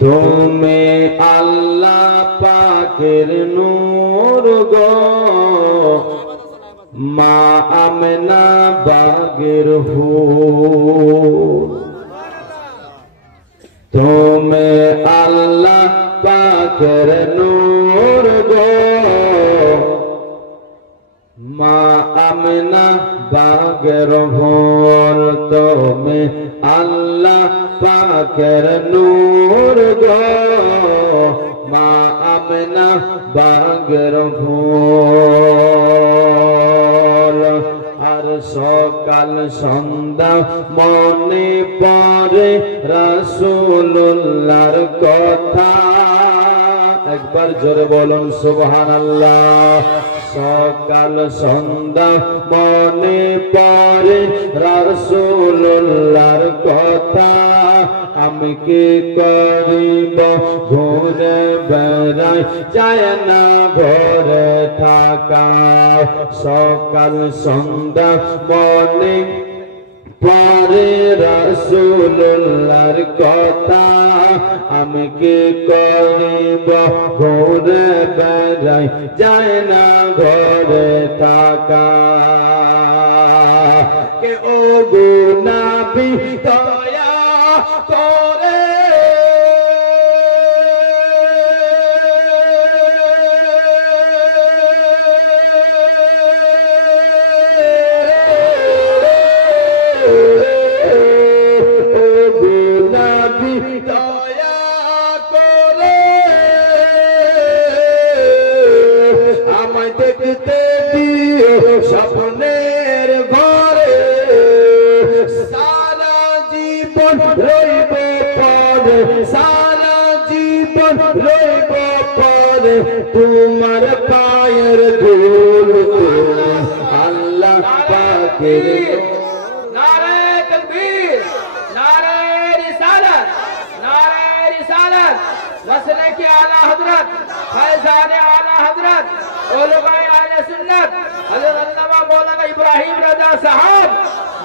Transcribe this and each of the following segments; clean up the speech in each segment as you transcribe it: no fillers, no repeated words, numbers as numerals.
তুমি আল্লাহ পাকের নূর গো, মা আমেনা বাগের ফুল। তুমি আল্লাহ পাকের নূর গো, মা আমেনা বাগের ফুল। তুমি আল্লাহ পাকের নূর গো, মা আমেনা বাগের ফুল। আর সকাল সন্ধ্যা মনে পড়ে রাসূলুল্লাহর কথা। একবার জোরে বলুন সুবহানাল্লাহ। সকাল সন্ধ্যা মনে পড়ে রাসূলুল্লাহর কথা। আমি কি করিব ঘুরে বেড়াই, যায় না ঘরে থাকা। সকাল সন্ধ্যা মনে পড়ে রাসূলুল্লাহর কথা। আমি কি করিব ঘুরে বেড়াই, যায় না ঘরে থাকা। কে ও গো নবী দয়া করে দেখতে দিও স্বপ্নের ঘরে। সারা জীবন রইব পরে, সারা জীবন রইব পরে তোমার পায়ের ধুল। আল্লাহ পাকের নারে তাকবীর, নারে রিসালাত, নারে রিসালাত। मसले के आला हजरत, फैजाने आला हजरत, उलमाए आले सुन्नत, हजरत अल्लामा मौलाना इब्राहिम रजा साहब।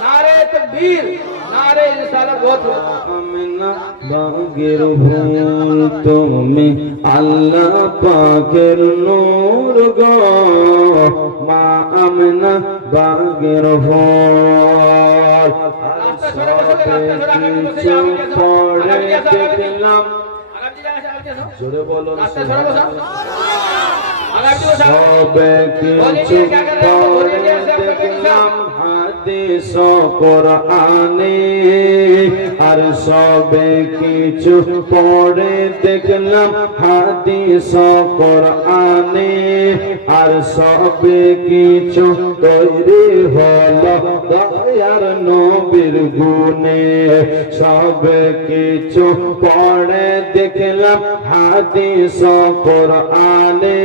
नारे तकबीर, नारे रिसालत। बहुत আমেনা বাগের ফুল। তুমি আল্লাহ পাকের নূর গো, মা আমেনা বাগের ফুল। কিছু পড়ে দেখলাম, জোরে বলুন সবে কিছু পড়ে দেখলাম হাদিস কোরআনে। আর সবে কিছু পড়ে দেখলাম হাদিস কোরআনে। আর সবে কিছু তৈরি হলো দয়ার নবীর গুণে। সবে কিছু পড়ে দেখলাম হাদিস কোরআনে।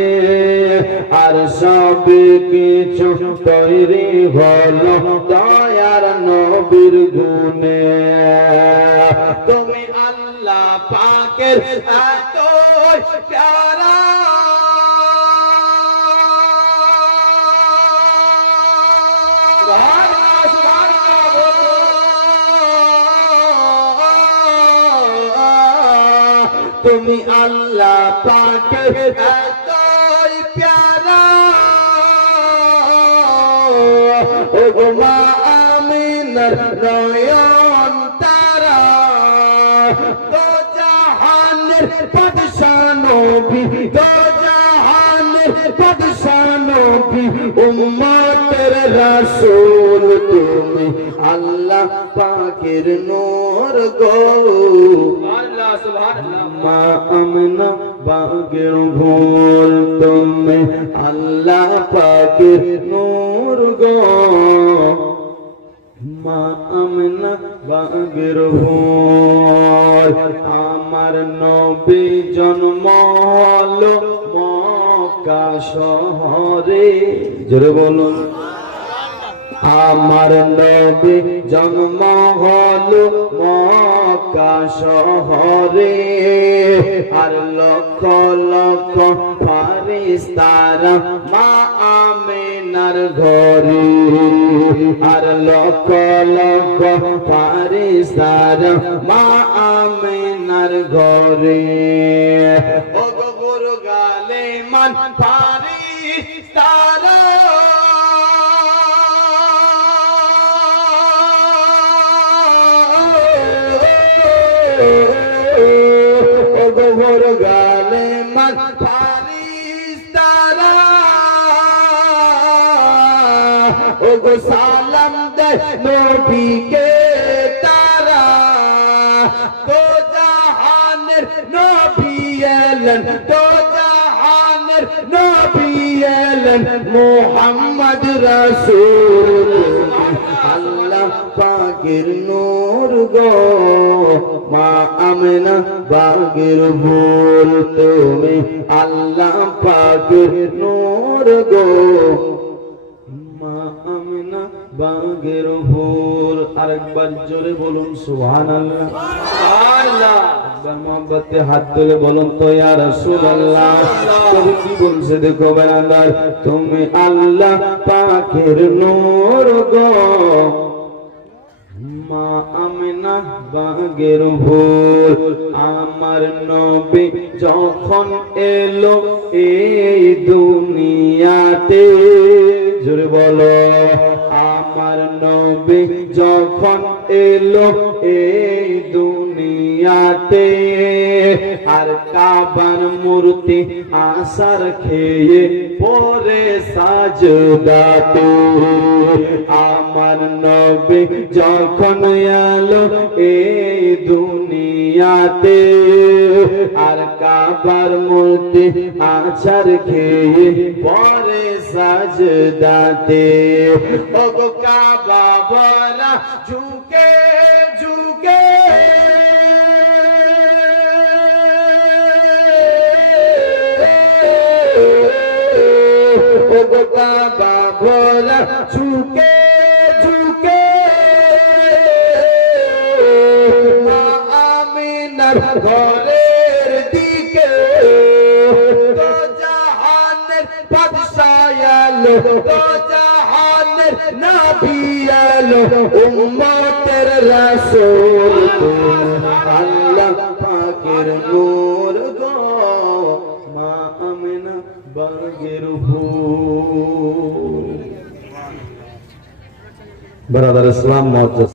আর সব কিছু তৈরি হলো দয়ার নবীর গুণে। তুমি আল্লাহ পাকের এতই প্যারা, তুমি আল্লাহ পাকের এতই প্যারা। ও মা আমিনার নয়ন তারা, দো জাহানের বাদশা নবী, দো জাহানের বাদশা নবী, উম্মতের রাসূল। তুমি আল্লাহ পাকের নূর গো, মা আমেনা বাগের ফুল। তুমি আল্লাহ পাকের নূর গো, মা আমেনা বাগের ফুল। আমার নবী জন্ম হলো মক্কা শহরে। জোরে বলুন। আমার নবী জন্ম হলো মক্কা শহরে। আর লক্ষ লক্ষ ফারিস্তারা মা আমিনার ঘরে। আর লক্ষ লক্ষ ফারিস্তারা মা আমিনার আমিনার ঘরে ও গোবর গালে মান ফারিস্তারা ও গোবর গালে মান ফারিস্তারা ও গো সালাম দেয় নবীকে তারা তো জাহানের নবী এলেন তো জাহানের নবী এলেন মুহাম্মদ রাসূল আল্লাহ পাকের নূর গো মা আমিনা বাগের ফুল তুমি আল্লাহ পাকের নূর গো মা আমিনা বাগের ফুল। আরেকবার জোরে বলুন সুবহানাল্লাহ। আল্লাহ একবার মোহাব্বতে হাত তুলে বলুন তো ইয়া রাসূলুল্লাহ। কবি কি বলছে দেখো বারান্দার, তুমি আল্লাহ পাকের নূর গো মা আমিনা বাগের ফুল। আমার নবী যখন এলো এই দুনিয়াতে, জোরে বলো, আমার নবী যখন এলো এই দুনিয়াতে, আর কাবার মূর্তি আসার খেয়ে পরে সাজদাতে, আমার নবী যখন এলো এই দুনিয়াতে, আর কাবার মূর্তি আছার খেয়ে পরে সাজদাতে, ও গো কাবা বলা ঝুঁকে ঝুঁকে ও গো কাবা বলা ঝুঁকে ঝুঁকে মা আমিনার ঘরের দিকে, তো জাহানের বাদশাহ এলো, তো জাহানের নবী এলো, উম্মতের রাসূল আল্লাহ পাকের নূর গো মা আমিনা বাগের ফুল। ব্রাদার ইসলাম মহজ্জত